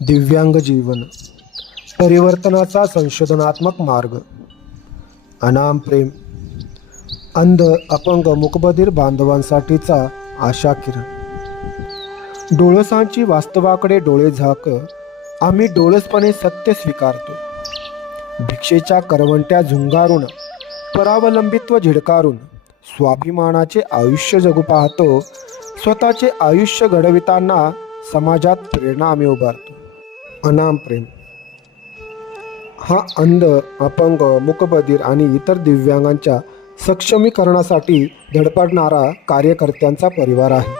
दिव्यांग जीवन परिवर्तनाचा संशोधनात्मक मार्ग. अनाम प्रेम अंध अपंग मुकबधीर बांधवांसाठीचा आशा किरण. डोळसांची वास्तवाकडे डोळे झाक आम्ही डोळसपणे सत्य स्वीकारतो. भिक्षेच्या करवंट्या झुंगारून परावलंबित्व झिडकारून स्वाभिमानाचे आयुष्य जगू पाहतो स्वतःचे आयुष्य घडविताना समाजात प्रेरणा आम्ही उभारतो. अनाम प्रेम. हा अंध अपंग मुकबधीर आणि इतर दिव्यांगांच्या सक्षमीकरणासाठी धडपडणारा कार्यकर्त्यांचा परिवार आहे.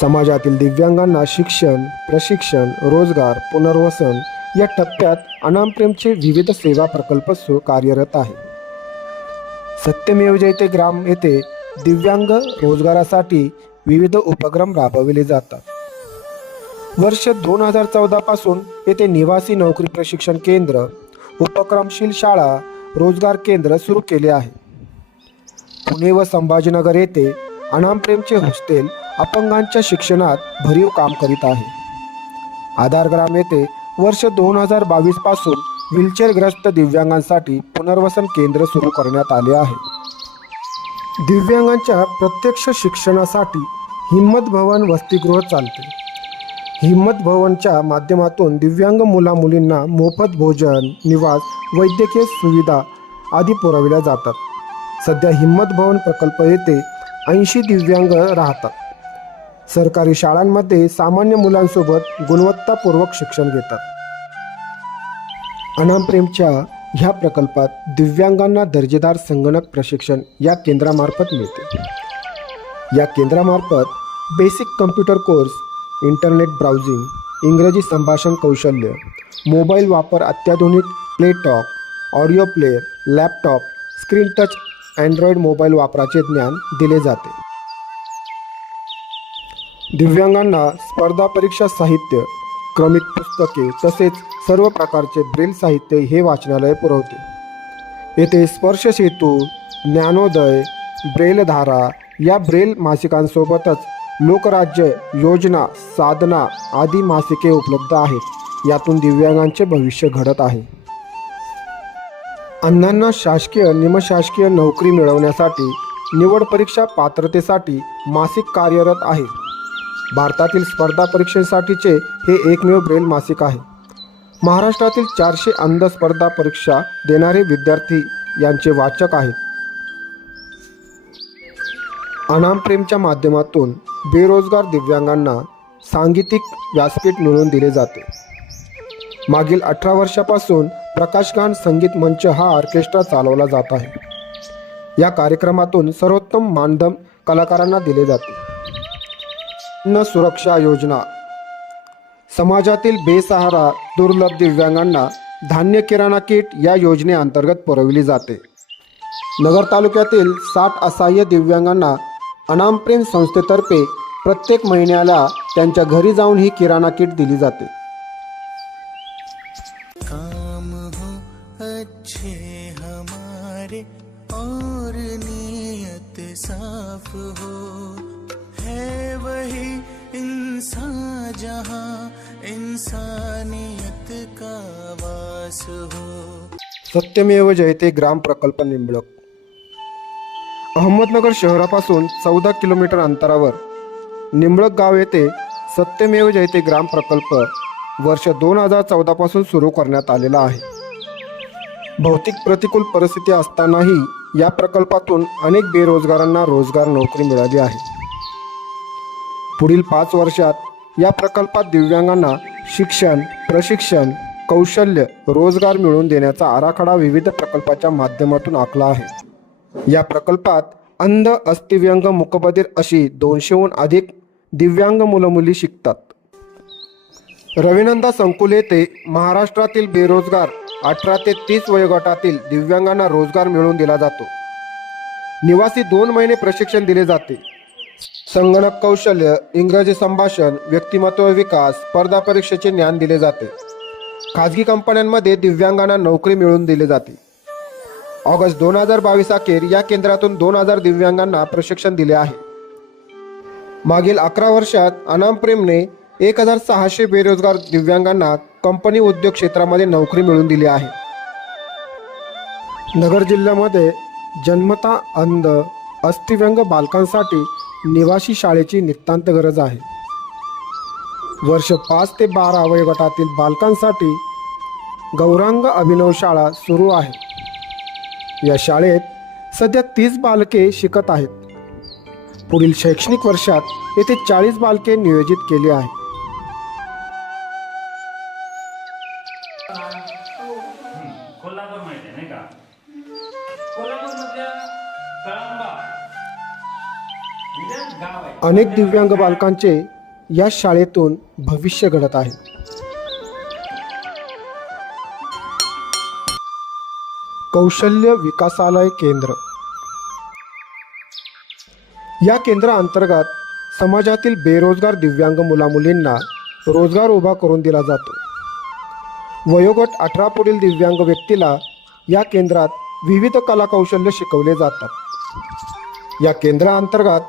समाजातील दिव्यांगांना शिक्षण प्रशिक्षण रोजगार पुनर्वसन या टप्प्यात अनामप्रेमचे विविध सेवा प्रकल्प सु कार्यरत आहे. सत्यमेव जयते ग्राम येथे दिव्यांग रोजगारासाठी विविध उपक्रम राबविले जातात. वर्ष दोन हजार चौदापासून येथे निवासी नोकरी प्रशिक्षण केंद्र उपक्रमशील शाळा रोजगार केंद्र सुरू केले आहे. पुणे व संभाजीनगर येथे अनामप्रेमचे हॉस्टेल अपंगांच्या शिक्षणात भरीव काम करीत आहे. आधारग्राम येथे वर्ष दोन हजार बावीसपासून व्हीलचेअरग्रस्त दिव्यांगांसाठी पुनर्वसन केंद्र सुरू करण्यात आले आहे. दिव्यांगांच्या प्रत्यक्ष शिक्षणासाठी हिम्मत भवन वसतिगृह चालते. हिम्मत भवनच्या माध्यमातून दिव्यांग मुलामुलींना मोफत भोजन निवास वैद्यकीय सुविधा आदी पुरविल्या जातात. सध्या हिम्मत भवन प्रकल्प येथे ऐंशी दिव्यांग राहतात. सरकारी शाळांमध्ये सामान्य मुलांसोबत गुणवत्तापूर्वक शिक्षण घेतात. अनामप्रेमच्या ह्या प्रकल्पात दिव्यांगांना दर्जेदार संगणक प्रशिक्षण या केंद्रामार्फत मिळते. या केंद्रामार्फत basic computer course internet browsing इंग्रजी संभाषण कौशल्य मोबाईल वापर अत्याधुनिक प्लेटॉक audio player laptop screen touch android mobile वापराचे ज्ञान दिले जाते. दिव्यांगांना स्पर्धा परीक्षा साहित्य क्रमिक पुस्तके तसेच सर्व प्रकारचे ब्रेल साहित्य हे वाचनालय पुरवते. येथे स्पर्श सेतू ज्ञानोदय ब्रेलधारा या ब्रेल मासिकांसोबतच लोकराज्य योजना साधना आदी मासिके उपलब्ध आहेत. यातून दिव्यांगांचे भविष्य घडत आहे. अण्णांना शासकीय निमशासकीय नोकरी मिळवण्यासाठी निवड परीक्षा पात्रतेसाठी मासिक कार्यरत आहे. भारतातील स्पर्धा परीक्षेसाठीचे हे एकमेव ब्रेल मासिक आहे. महाराष्ट्रातील चारशे अंध स्पर्धा परीक्षा देणारे विद्यार्थी यांचे वाचक आहेत. अनामप्रेमच्या माध्यमातून बेरोजगार दिव्यांगांना सांगीतिक व्यासपीठ मिळवून दिले जाते. मागील अठरा वर्षापासून प्रकाशगान संगीत मंच हा ऑर्केस्ट्रा चालवला जात आहे. या कार्यक्रमातून सर्वोत्तम मानधन कलाकारांना दिले जाते. अन्न सुरक्षा योजना. समाजातील बेसहारा दुर्लभ दिव्यांगांना धान्य किराणा किट या योजनेअंतर्गत पुरविली जाते. नगर तालुक्यातील साठ असहाय्य दिव्यांगांना अनामप्रेम संस्थेतर्फे प्रत्येक महिन्याला त्यांच्या घरी जाऊन ही किराणा किट दिली जाते. काम हो अच्छे हमारे और नीयत साफ हो। है वही इंसान जहाँ इंसानियत का वास हो। सत्यमेव जयते ग्राम प्रकल्प निंबळक अहमदनगर शहरापासून चौदा किलोमीटर अंतरावर निंबळक गाव येथे सत्यमेव जयते ग्राम प्रकल्प वर्ष दोन हजार चौदापासून सुरू करण्यात आलेला आहे. भौतिक प्रतिकूल परिस्थिती असतानाही या प्रकल्पातून अनेक बेरोजगारांना रोजगार नोकरी मिळाली आहे. पुढील पाच वर्षात या प्रकल्पात दिव्यांगांना शिक्षण प्रशिक्षण कौशल्य रोजगार मिळवून देण्याचा आराखडा विविध प्रकल्पाच्या माध्यमातून आखला आहे. या प्रकल्पात अंध अस्थिव्यंग मुकबधीर अशी दोनशेहून अधिक दिव्यांग मुलं मुली शिकतात. रविनंदा संकुल येथे महाराष्ट्रातील बेरोजगार अठरा ते तीस वयोगटातील दिव्यांगांना रोजगार मिळवून दिला जातो. निवासी दोन महिने प्रशिक्षण दिले जाते. संगणक कौशल्य इंग्रजी संभाषण व्यक्तिमत्व विकास स्पर्धा परीक्षेचे ज्ञान दिले जाते. खाजगी कंपन्यांमध्ये दिव्यांगांना नोकरी मिळवून दिली जाते. ऑगस्ट दोन हजार बावीस अखेर या केंद्रातून दोन हजार दिव्यांगांना प्रशिक्षण दिले आहे. मागील अकरा वर्षात अनाम प्रेमने एक हजार सहाशे बेरोजगार दिव्यांगांना कंपनी उद्योग क्षेत्रामध्ये नोकरी मिळवून दिली आहे. नगर जिल्ह्यामध्ये जन्मता अंध अस्थिव्यंग बालकांसाठी निवासी शाळेची नितांत गरज आहे. वर्ष पाच ते बारा वयोगटातील बालकांसाठी गौरांग अभिनव शाळा सुरू आहे. या शाळेत सध्या तीस बालके शिकत आहेत. पुढील शैक्षणिक वर्षात येथे चाळीस बालके नियोजित केली आहेत. कोल्हापूर माहिती आहे नाही का? कोल्हापूर मधल्या कळंबा गाव आहे. अनेक दिव्यांग बालकांचे या शाळेतून भविष्य घडत आहे. कौशल्य विकासालय केंद्र. या केंद्राअंतर्गत समाजातील बेरोजगार दिव्यांग मुलामुलींना रोजगार उभा करून दिला जातो. वयोगट अठरा पुढील दिव्यांग व्यक्तीला या केंद्रात विविध कलाकौशल्य शिकवले जातात. या केंद्राअंतर्गत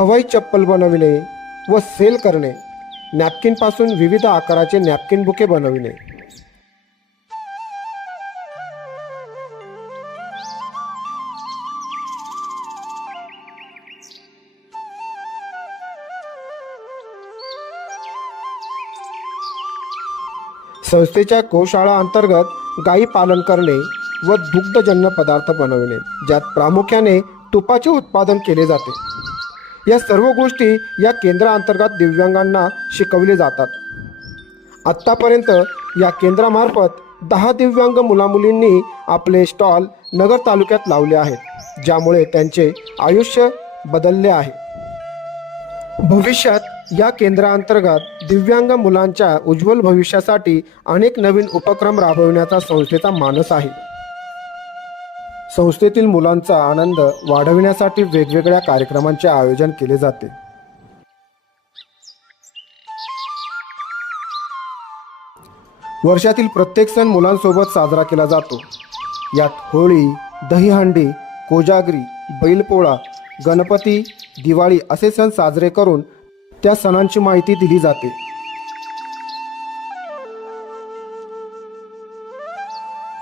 हवाई चप्पल बनविणे व सेल करणे नॅपकिनपासून विविध आकाराचे नॅपकिन बुके बनविणे संस्थेच्या गोशाळा अंतर्गत गायी पालन करणे व दुग्धजन्य पदार्थ बनविणे ज्यात प्रामुख्याने तुपाचे उत्पादन केले जाते. या सर्व गोष्टी या केंद्राअंतर्गत दिव्यांगांना शिकवले जातात. आत्तापर्यंत या केंद्रामार्फत दहा दिव्यांग मुलामुलींनी आपले स्टॉल नगर तालुक्यात लावले आहेत ज्यामुळे त्यांचे आयुष्य बदलले आहे. भविष्यात या केंद्राअंतर्गत दिव्यांग मुलांच्या उज्ज्वल भविष्यासाठी अनेक नवीन उपक्रम राबविण्याचा संस्थेचा मानस आहे. संस्थेतील मुलांचा आनंद वाढविण्यासाठी वेगवेगळ्या कार्यक्रमांचे आयोजन केले जाते. वर्षातील प्रत्येक सण मुलांसोबत साजरा केला जातो. यात होळी दहीहंडी कोजागरी बैलपोळा गणपती दिवाळी असे सण साजरे करून त्या सणांची माहिती दिली जाते.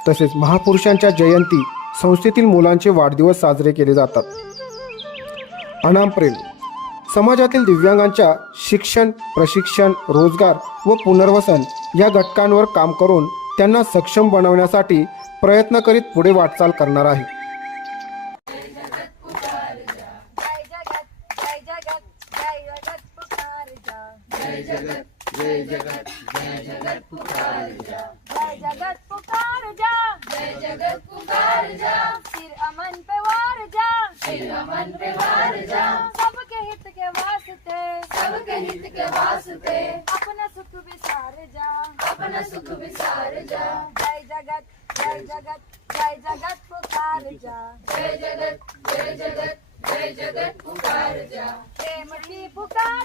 तसेच महापुरुषांच्या जयंती संस्थेतील मुलांचे वाढदिवस साजरे केले जातात. अनामप्रेम समाजातील दिव्यांगांच्या शिक्षण प्रशिक्षण रोजगार व पुनर्वसन या घटकांवर काम करून त्यांना सक्षम बनवण्यासाठी प्रयत्न करीत पुढे वाटचाल करणार आहे. जय जगत जय जगत जय जगत पुकार जा। जय जगत पुकार जा। जय जगत पुकार जा। सिर अमन पे वार जा। सिर अमन पे वार जा। सबके हित के वास्ते। सबके हित के वास्ते। अपना सुख विसार जा। अपना सुख विसार जा। जय जगत जय जगत जय जगत पुकार जा। जय जगत जय जगत जय जगत पुकार जा। प्रेम की पुकार